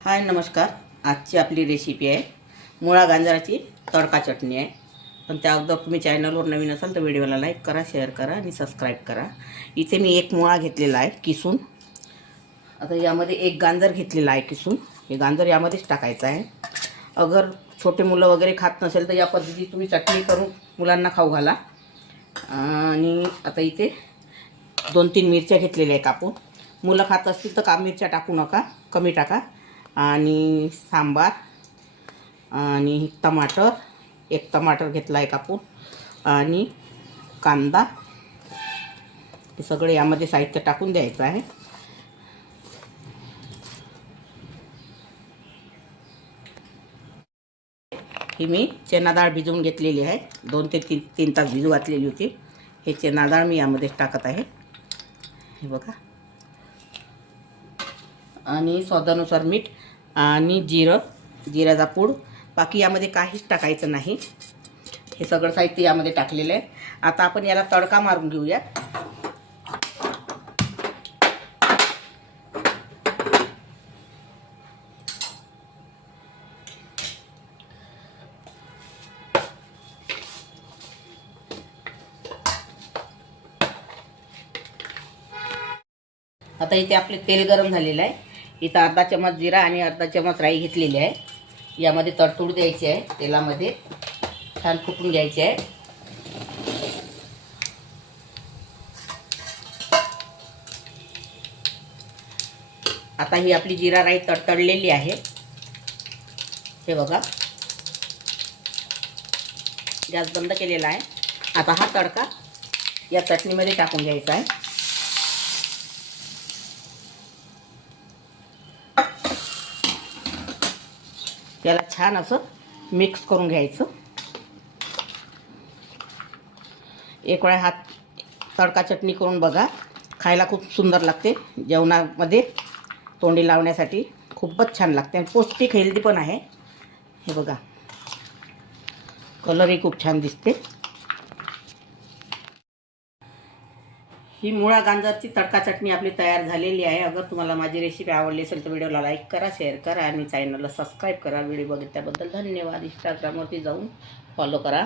हाय नमस्कार. आजची आपली रेसिपी आहे. मुळा गांजराची तडका चटणी आहे. पण त्या अगोदर तुम्ही चॅनलवर नवीन असाल तर व्हिडिओला लाईक करा शेअर करा आणि सबस्क्राईब करा. इथे मी एक मुळा घेतलेला आहे किसून. आता यामध्ये एक गांजर घेतलेला आहे किसून. हे गांजर यामध्येच टाकायचं आहे. अगर छोटे मुलं वगैरे खात नसेल तर या पद्धती तुम्ही चटणी करून मुलांना खाऊ घाला. आणि आता इथे दोन तीन मिरच्या घेतलेल्या आहे कापून मुलं खात असतील तर का मिरच्या टाकू नका कमी टाका. आणि सांबार आणि टमाटर. एक टमाटर घेतला आहे कापून. आणि कांदा. हे सगळे यामध्ये साहित्य टाकून द्यायचं आहे. ही मी चना डाळ भिजवून घेतलेली आहे. दोन ते तीन तीन तास भिजू घातलेली होती. हे चना डाळ मी यामध्ये टाकत आहे. हे बघा. आणि स्वादानुसार मीठ आणि जिरं जिऱ्याचा पूड. बाकी यामध्ये काहीच टाकायचं नाही. हे सगळं साहित्य यामध्ये टाकलेलं आहे. आता आपण याला तडका मारून घेऊया. आता इथे आपले तेल गरम झालेलं आहे. इथं अर्धा चमच जिरा आणि अर्धा चमच राई घेतलेली आहे. यामध्ये तडतूड द्यायची आहे. तेलामध्ये छान फुटून घ्यायची आहे. आता ही आपली जिरा राई तडतडलेली आहे. हे बघा. गॅस बंद केलेला आहे. आता हा तडका या चटणीमध्ये टाकून घ्यायचा आहे. त्याला छान असं मिक्स करून घ्यायचं. एक वेळा हात तडका चटणी करून बघा. खायला खूप सुंदर लागते. जेवणामध्ये तोंडी लावण्यासाठी खूपच छान लागते. आणि पौष्टिक हेल्दी पण आहे. हे बघा. कलरही खूप छान दिसते. ही मुळा गांजरची तडका चटणी आपली तयार झालेली आहे. अगर तुम्हाला माझी रेसिपी आवडली असेल तर व्हिडिओला लाईक करा शेअर करा आणि चॅनलला सबस्क्राईब करा. व्हिडिओ बघितल्याबद्दल धन्यवाद. इंस्टाग्रामवरती जाऊन फॉलो करा.